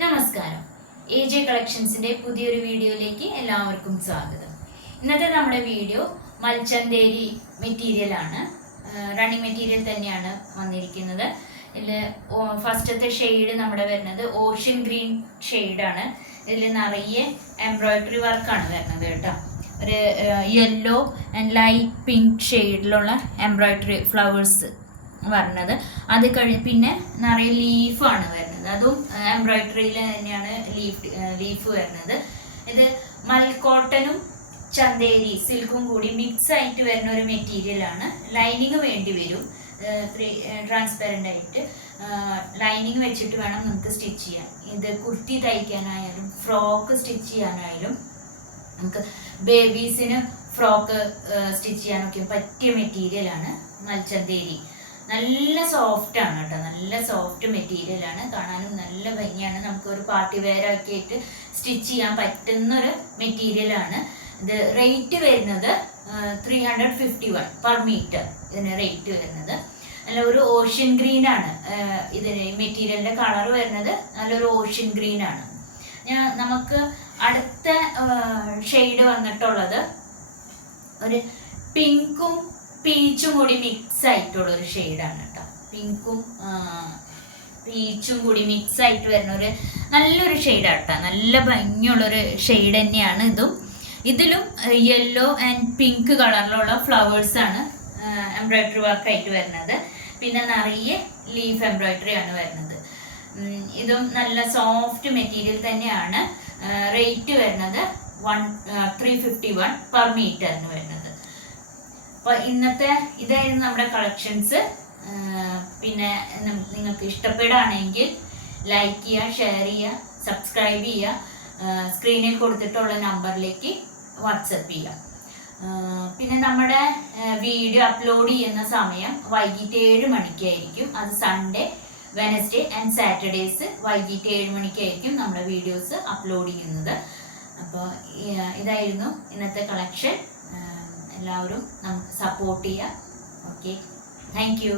നമസ്കാരം. AJ കളക്ഷൻസിന്റെ പുതിയൊരു വീഡിയോയിലേക്ക് എല്ലാവർക്കും സ്വാഗതം. ഇന്നത്തെ നമ്മുടെ വീഡിയോ മൽച്ചന്തേരി മെറ്റീരിയൽ ആണ്. റണ്ണിങ് മെറ്റീരിയൽ തന്നെയാണ് വന്നിരിക്കുന്നത്. ഇതിൽ ഫസ്റ്റത്തെ ഷെയ്ഡ് നമ്മുടെ വരുന്നത് ഓഷ്യൻ ഗ്രീൻ ഷെയ്ഡാണ്. ഇതിൽ നിറയെ എംബ്രോയിഡറി വർക്കാണ് വരുന്നത് കേട്ടോ. ഒരു യെല്ലോ ആൻഡ് ലൈറ്റ് പിങ്ക് ഷെയ്ഡിലുള്ള എംബ്രോയിഡറി ഫ്ലവേഴ്സ് വരുന്നത്. അത് പിന്നെ നിറയെ ലീഫാണ് വരുന്നത്. അതും എംബ്രോയിഡറിയിൽ തന്നെയാണ് ലീഫ് വരുന്നത്. ഇത് മൽക്കോട്ടനും ചന്തേരി സിൽക്കും കൂടി മിക്സ് ആയിട്ട് വരുന്ന ഒരു മെറ്റീരിയലാണ്. ലൈനിങ് വേണ്ടി വരും, ട്രാൻസ്പെറൻ്റ് ആയിട്ട് ലൈനിങ് വെച്ചിട്ട് വേണം നമുക്ക് സ്റ്റിച്ച് ചെയ്യാൻ. ഇത് കുർത്തി തയ്ക്കാനായാലും ഫ്രോക്ക് സ്റ്റിച്ച് ചെയ്യാനായാലും നമുക്ക് ബേബീസിന് ഫ്രോക്ക് സ്റ്റിച്ച് ചെയ്യാനൊക്കെ പറ്റിയ മെറ്റീരിയലാണ് മൽച്ചന്തേരി. നല്ല സോഫ്റ്റ് ആണ് കേട്ടോ, നല്ല സോഫ്റ്റ് മെറ്റീരിയൽ ആണ്. കാണാനും നല്ല ഭംഗിയാണ്. നമുക്ക് ഒരു പാർട്ടി വെയർ ഒക്കെ ആയിട്ട് സ്റ്റിച്ച് ചെയ്യാൻ പറ്റുന്ന ഒരു മെറ്റീരിയൽ ആണ്. ഇത് റേറ്റ് വരുന്നത് 351 പെർ മീറ്റർ ഇതിന് റേറ്റ് വരുന്നത്. നല്ലൊരു ഓഷ്യൻ ഗ്രീൻ ആണ് ഇതിന്. മെറ്റീരിയലിന്റെ കളർ വരുന്നത് നല്ലൊരു ഓഷ്യൻ ഗ്രീൻ ആണ്. നമുക്ക് അടുത്ത ഷെയ്ഡ് വന്നിട്ടുള്ളത് ഒരു പിങ്കും പീച്ചും കൂടി മിക്സ് ആയിട്ടുള്ള ഒരു ഷെയ്ഡാണ് കേട്ടോ. പിങ്കും പീച്ചും കൂടി മിക്സ് ആയിട്ട് വരുന്ന ഒരു നല്ലൊരു ഷെയ്ഡാണ് കേട്ടോ. നല്ല ഭംഗിയുള്ളൊരു ഷെയ്ഡ് തന്നെയാണ് ഇതും. ഇതിലും യെല്ലോ ആൻഡ് പിങ്ക് കളറിലുള്ള ഫ്ലവേഴ്സ് ആണ് എംബ്രോയിഡറി വർക്ക് ആയിട്ട് വരുന്നത്. പിന്നെ നിറയെ ലീഫ് എംബ്രോയിഡറി ആണ് വരുന്നത്. ഇതും നല്ല സോഫ്റ്റ് മെറ്റീരിയൽ തന്നെയാണ്. റേറ്റ് വരുന്നത് 351 പെർ മീറ്ററിന് വരുന്നത്. അപ്പോൾ ഇന്നത്തെ ഇതായിരുന്നു നമ്മുടെ കളക്ഷൻസ്. പിന്നെ നിങ്ങൾക്ക് ഇഷ്ടപ്പെടുകയാണെങ്കിൽ ലൈക്ക് ചെയ്യുക, ഷെയർ ചെയ്യുക, സബ്സ്ക്രൈബ് ചെയ്യുക. സ്ക്രീനിൽ കൊടുത്തിട്ടുള്ള നമ്പറിലേക്ക് വാട്സപ്പ് ചെയ്യുക. പിന്നെ നമ്മുടെ വീഡിയോ അപ്ലോഡ് ചെയ്യുന്ന സമയം വൈകിട്ട് 7 മണിക്കായിരിക്കും. അത് സൺഡേ, വെനസ്ഡേ ആൻഡ് സാറ്റർഡേസ് വൈകിട്ട് 7 മണിക്കായിരിക്കും നമ്മുടെ വീഡിയോസ് അപ്ലോഡ് ചെയ്യുന്നത്. അപ്പോൾ ഇതായിരുന്നു ഇന്നത്തെ കളക്ഷൻ. എല്ലാവരും നമുക്ക് സപ്പോർട്ട് ചെയ്യുക. Okay, thank you.